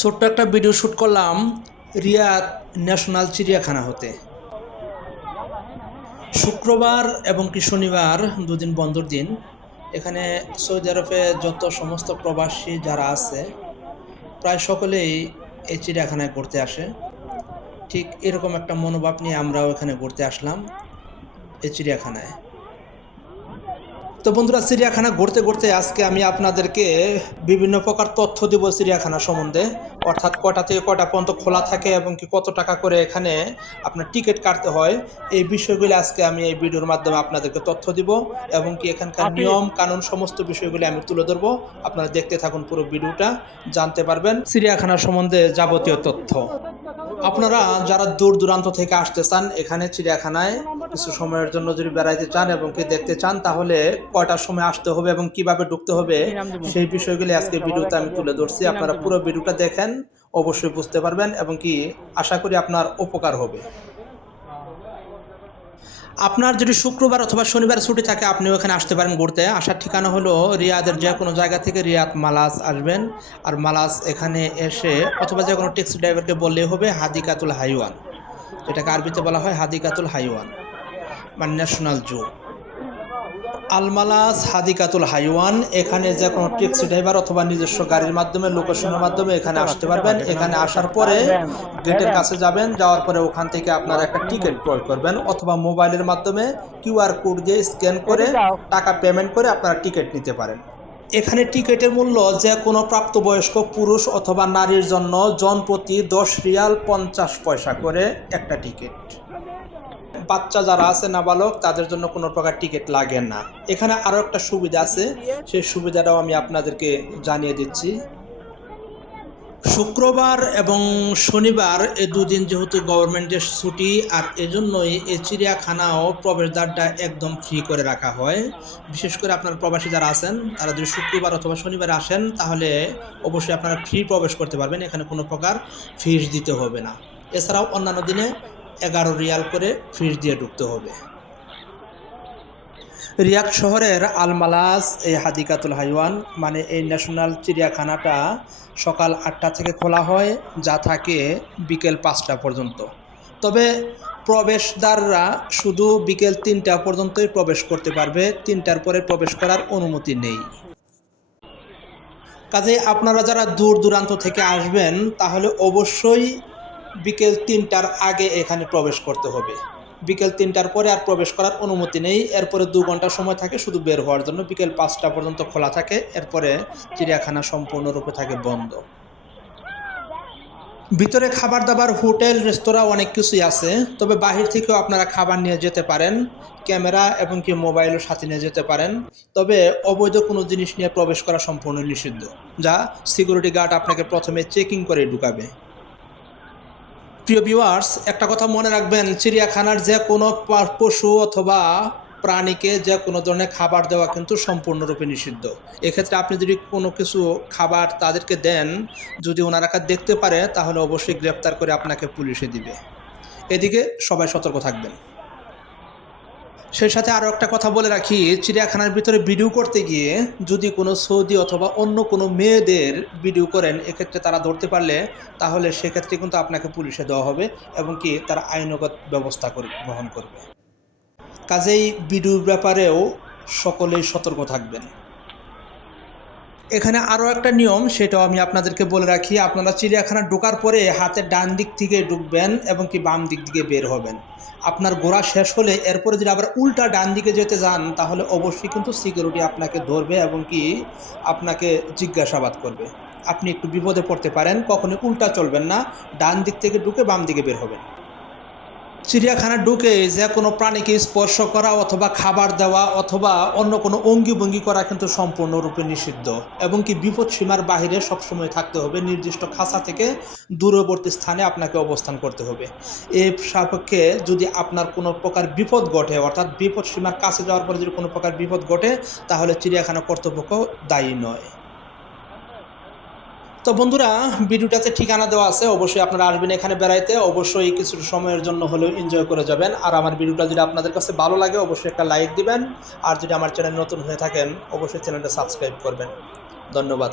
ছোট্ট একটা video shoot করলাম রিয়াদ ন্যাশনাল চিড়িয়াখানা হতে। শুক্রবার এবং কি শনিবার দুদিন বন্ধর দিন, এখানে সৌদি আরবে যত সমস্ত প্রবাসী যারা আছে, প্রায় সকলেই এই চিড়িয়াখানায় ঘুরতে আসে। ঠিক এরকম একটা মনোভাব নিয়ে আমরাও এখানে ঘুরতে আসলাম এই চিড়িয়াখানায়। তো বন্ধুরা চিড়িয়াখানা ঘুরতে ঘুরতে আজকে আমি আপনাদেরকে বিভিন্ন প্রকার তথ্য দিব চিড়িয়াখানা সম্বন্ধে। অর্থাৎ কটা থেকে কটা পর্যন্ত খোলা থাকে এবং কি কত টাকা করে এখানে আপনার টিকিট কাটতে হয় এই বিষয়গুলি আজকে আমি এই ভিডিওর মাধ্যমে আপনাদেরকে তথ্য দিব এবং কি এখানকার নিয়ম কানুন সমস্ত বিষয়গুলি আমি তুলে ধরবো। আপনারা দেখতে থাকুন পুরো ভিডিওটা জানতে পারবেন চিড়িয়াখানা সম্বন্ধে যাবতীয় তথ্য। আপনারা যারা দূর দূরান্ত থেকে আসতে চান এখানে চিড়িয়াখানায় কিছু সময়ের জন্য যদি বেড়াইতে চান এবং কি দেখতে চান তাহলে কয়টার সময় আসতে হবে এবং কীভাবে ঢুকতে হবে সেই বিষয়গুলি আজকে ভিডিওতে আমি তুলে ধরছি। আপনারা পুরো ভিডিওটা দেখেন অবশ্যই বুঝতে পারবেন এবং কি আশা করি আপনার উপকার হবে। আপনার যদি শুক্রবার অথবা শনিবার ছুটি থাকে আপনি ওখানে আসতে পারেন ঘুরতে। আসার ঠিকানা হলো রিয়াদের যে কোনো জায়গা থেকে রিয়াদ মালাস আসবেন। আর মালাস এখানে এসে অথবা যে কোনো ট্যাক্সি ড্রাইভারকে বললেই হবে হাদিকাতুল হাইওয়ান। যেটাকে আরবিতে বলা হয় হাদিকাতুল হাইওয়ান। মানে ন্যাশনাল জু আলমালাস হাদিকাতুল হাইওয়ান, এখানে যে কোনো ট্যাক্সি ড্রাইভার অথবা নিজস্ব গাড়ির মাধ্যমে লোকেশনের মাধ্যমে এখানে আসতে পারবেন। এখানে আসার পরে গেটের কাছে যাবেন, যাওয়ার পরে ওখান থেকে আপনারা একটা টিকিট ক্রয় করবেন অথবা মোবাইলের মাধ্যমে কিউআর কোড দিয়ে স্ক্যান করে টাকা পেমেন্ট করে আপনারা টিকিট নিতে পারেন। এখানে টিকিটের মূল্য যে কোনো প্রাপ্তবয়স্ক পুরুষ অথবা নারীর জন্য জনপ্রতি দশ রিয়াল পঞ্চাশ পয়সা করে একটা টিকিট বাচ্চা যারা আছে নাবালক, তাদের জন্য কোনো প্রকার টিকিট লাগে না। এখানে আরও একটা সুবিধা আছে, সেই সুবিধাটাও আমি আপনাদেরকে জানিয়ে দিচ্ছি। শুক্রবার এবং শনিবার এই দুদিন যেহেতু গভর্নমেন্টের ছুটি, আর এজন্যই এই চিড়িয়াখানাও প্রবেশদ্বারটা একদম ফ্রি করে রাখা হয়। বিশেষ করে আপনার প্রবাসী যারা আছেন, তারা যদি শুক্রবার অথবা শনিবার আসেন, তাহলে অবশ্যই আপনারা ফ্রি প্রবেশ করতে পারবেন, এখানে কোনো প্রকার ফিস দিতে হবে না। এছাড়াও অন্যান্য দিনে এগারো রিয়াল করে ফিস দিয়ে ঢুকতে হবে। রিয়াদ শহরের আলমালাস, এই হাদিকাতুল হাইওয়ান মানে এই ন্যাশনাল চিড়িয়াখানাটা সকাল আটটা থেকে খোলা হয়, যা থাকে বিকেল পাঁচটা পর্যন্ত। তবে প্রবেশদ্বাররা শুধু বিকেল তিনটা পর্যন্তই প্রবেশ করতে পারবে, তিনটার পরে প্রবেশ করার অনুমতি নেই। কাজে আপনারা যারা দূর দূরান্ত থেকে আসবেন, তাহলে অবশ্যই বিকেল তিনটার আগে এখানে প্রবেশ করতে হবে। বিকেল তিনটার পরে আর প্রবেশ করার অনুমতি নেই। এরপরে দু ঘণ্টা সময় থাকে শুধু বের হওয়ার জন্য। বিকেল পাঁচটা পর্যন্ত খোলা থাকে। এরপরে চিড়িয়াখানা সম্পূর্ণরূপে থাকে বন্ধ। ভিতরে খাবার দাবার, হোটেল, রেস্তোরাঁ অনেক কিছুই আছে। তবে বাহির থেকেও আপনারা খাবার নিয়ে যেতে পারেন। ক্যামেরা এবং কি মোবাইলও সাথে নিয়ে যেতে পারেন। তবে অবৈধ কোনো জিনিস নিয়ে প্রবেশ করা সম্পূর্ণ নিষিদ্ধ। যা সিকিউরিটি গার্ড আপনাকে প্রথমে চেকিং করে ঢুকাবে। প্রিয় ভিউয়ার্স একটা কথা মনে রাখবেন, চিড়িয়াখানার যে কোনো পশু অথবা প্রাণীকে যে কোনো ধরনের খাবার দেওয়া কিন্তু সম্পূর্ণরূপে নিষিদ্ধ। এক্ষেত্রে আপনি যদি কোনো কিছু খাবার তাদেরকে দেন, যদি ওনারা দেখতে পারে, তাহলে অবশ্যই গ্রেপ্তার করে আপনাকে পুলিশে দিবে। এদিকে সবাই সতর্ক থাকবেন। সেই সাথে আরও একটা কথা বলে রাখি, চিড়িয়াখানার ভিতরে ভিডিও করতে গিয়ে যদি কোনো সৌদি অথবা অন্য কোনো মেয়েদের ভিডিও করেন, এক্ষেত্রে তারা ধরতে পারলে তাহলে সেক্ষেত্রে কিন্তু আপনাকে পুলিশে দেওয়া হবে এবং কি তারা আইনগত ব্যবস্থা করে গ্রহণ করবে। কাজেই ভিডিওর ব্যাপারেও সকলেই সতর্ক থাকবেন। এখানে আরও একটা নিয়ম, সেটাও আমি আপনাদেরকে বলে রাখি। আপনারা চিড়িয়াখানা ঢোকার পরে হাতের ডান দিক থেকে ঢুকবেন এবং কি বাম দিক দিকে বের হবেন। আপনার গোড়া শেষ হলে এরপরে যদি আবার উল্টা ডান দিকে যেতে যান, তাহলে অবশ্যই কিন্তু সিকিউরিটি আপনাকে ধরবে এবং কি আপনাকে জিজ্ঞাসাবাদ করবে। আপনি একটু বিপদে পড়তে পারেন, কখনোই উল্টা চলবেন না। ডান দিক থেকে ঢুকে বাম দিকে বের হবেন। চিড়িয়াখানা ঢুকে যে কোনো প্রাণীকে স্পর্শ করা অথবা খাবার দেওয়া অথবা অন্য কোনো অঙ্গি ভঙ্গি করা কিন্তু সম্পূর্ণরূপে নিষিদ্ধ। এবং কি বিপদ সীমার বাহিরে সবসময় থাকতে হবে, নির্দিষ্ট খাঁচা থেকে দূরবর্তী স্থানে আপনাকে অবস্থান করতে হবে। এর সাপেক্ষে যদি আপনার কোনো প্রকার বিপদ ঘটে, অর্থাৎ বিপদ সীমার কাছে যাওয়ার পরে যদি কোনো প্রকার বিপদ ঘটে, তাহলে চিড়িয়াখানা কর্তৃপক্ষ দায়ী নয়। তো বন্ধুরা, ভিডিওটাতে ঠিকানা দেওয়া আছে, অবশ্যই আপনারা আসবেন এখানে বেড়াইতে। অবশ্যই কিছু সময়ের জন্য হলেও এনজয় করে যাবেন। আর আমার ভিডিওটা যদি আপনাদের কাছে ভালো লাগে, অবশ্যই একটা লাইক দিবেন। আর যদি আমার চ্যানেল নতুন হয়ে থাকেন, অবশ্যই চ্যানেলটা সাবস্ক্রাইব করবেন। ধন্যবাদ।